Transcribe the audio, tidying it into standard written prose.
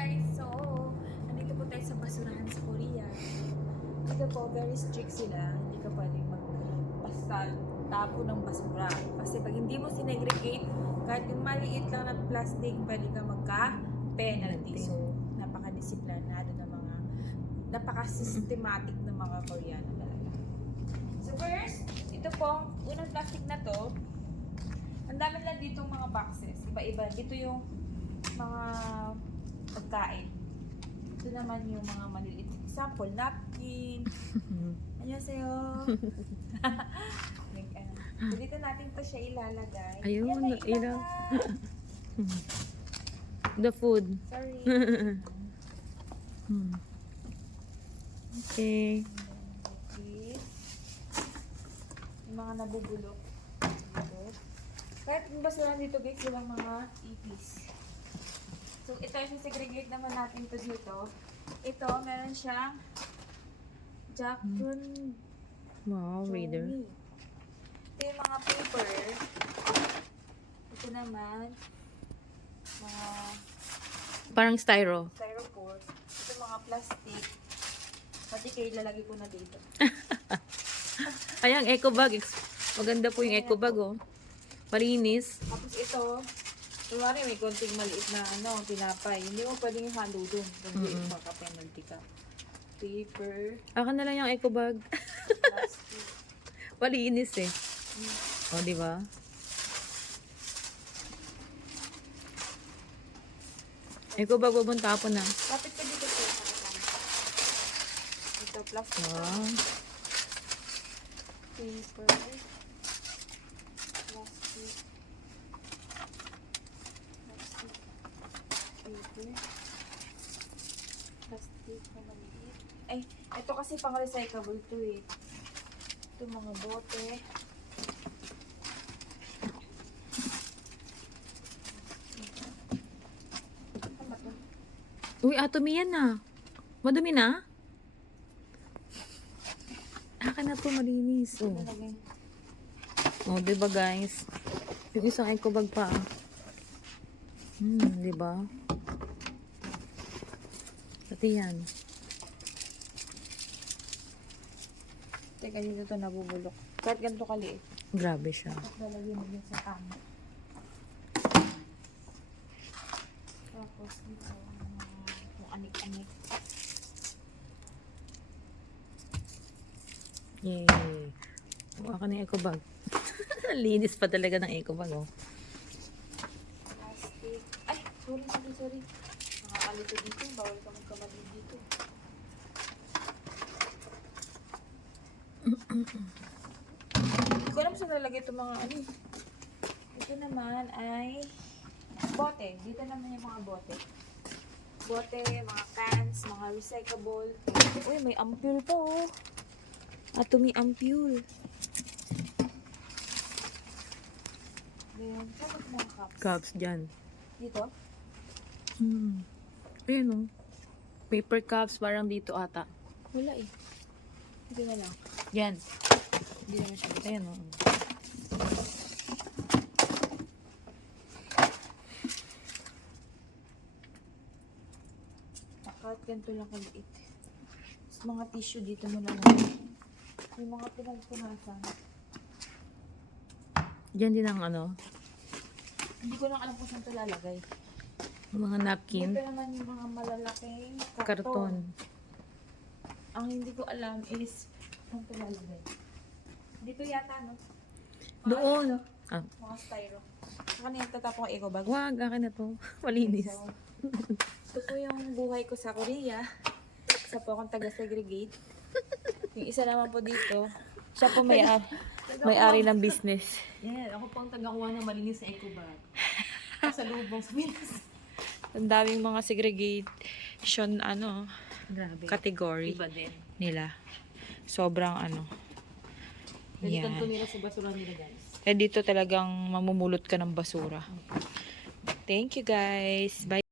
guys, so nandito po tayo sa basurahan sa Korea. Dito po, very strict sila. Hindi ka pwedeng basta tapo ng basura. Kasi pag hindi mo sinegregate, kahit yung maliit lang na plastic, pwede ka magka-penalty. So, napaka-disiplinado ng mga, napaka-systematic ng mga Koreano talaga. So first, ito po, unang plastic na to, ang dami lang dito mga boxes. Iba-iba. Dito yung mga pagkain. Ito naman yung mga maliliit. Example, napkin. Annyeonghaseyo. So, dito natin to siya ilalagay. Ayun, Yan, may iba ilaw. pa. The food. Sorry. Okay. This. Yung mga nabubulok. Kahit yung basura dito guys, walang mga ipis. So, ito yung segregate naman natin to dito. Ito, meron siyang Jakun Wow, reader. Ito yung mga paper. Ito naman, mga Parang styro. styrofoam. Ito mga plastic. Pati kayo ilalagay ko na dito. Ay, ang eco bag. Maganda po yung eco bag, oh. Malinis. Tapos ito, kunwari may konting maliit na tinapay. Hindi mo pwedeng ihalo dun. Kundi maka-penalty ka. Paper, Akin na lang yung eco bag. plastic. Malinis eh. O, di ba? Eco bag, pupunta po na. Kapit ka dito po. Ito, plastic. Wow. Paper. Plastic. Plastic. Paper. Plastic na maliit. Ay, ito kasi pang-recyclable to eh. Ito mga bote. Tama to. Uy, atomy yan na. Madumi na? Akin na to, malinis. Oh. Nalagay. Oh, di ba guys? Yung isang eco bag pa. Di ba? Pati yan. Teka, dito ito nabubulok. Kahit ganito kaliit. Grabe siya. At lalagyan mo din sa tama. Tapos dito, yung anik-anik. Yay. Buka ka ng eco bag. Linis pa talaga ng eco bag, oh. Plastic. Ay, sorry. Nakakalito dito. Bawal ka magkamali dito. Hindi ko alam saan nalagay itong mga ano. Ito naman ay bote. Dito naman yung mga bote. Bote, mga cans, mga recyclable. Uy, may ampule pa oh. Atomy ampule. Then, saan mga cups? Cups dyan. Dito? Ayan, oh. Paper cups, parang dito ata. Wala eh. Hindi na lang. Yan. Hindi naman siya. Ayan, oh. Kahit ganito lang kaliit. Tapos mga tissue dito mo lang. May mga pinagpunasan. Diyan din ang ano, Hindi ko lang alam kung saan ito lalagay. mga napkin. Dito naman yung mga malalaking karton. Karton. Ang hindi ko alam is saan ito lalagay. Dito yata, no? Doon. Ah, Mga styro. Saka na yung tatapong eco bag. wag, akin na to. Malinis. So, ito po yung buhay ko sa Korea. Isa po akong taga-segregate. Yung isa naman po dito, siya po may-ari ng business. Yan, ako pang taga-kuha ng malinis na eco bag. Kasalubong sa Pinas. Ang daming mga segregation, Grabe. category Iba din. nila. Sobrang Pwede kang Yan. tumira sa basura nila, guys. Dito talagang mamumulot ka ng basura. Thank you guys. Bye.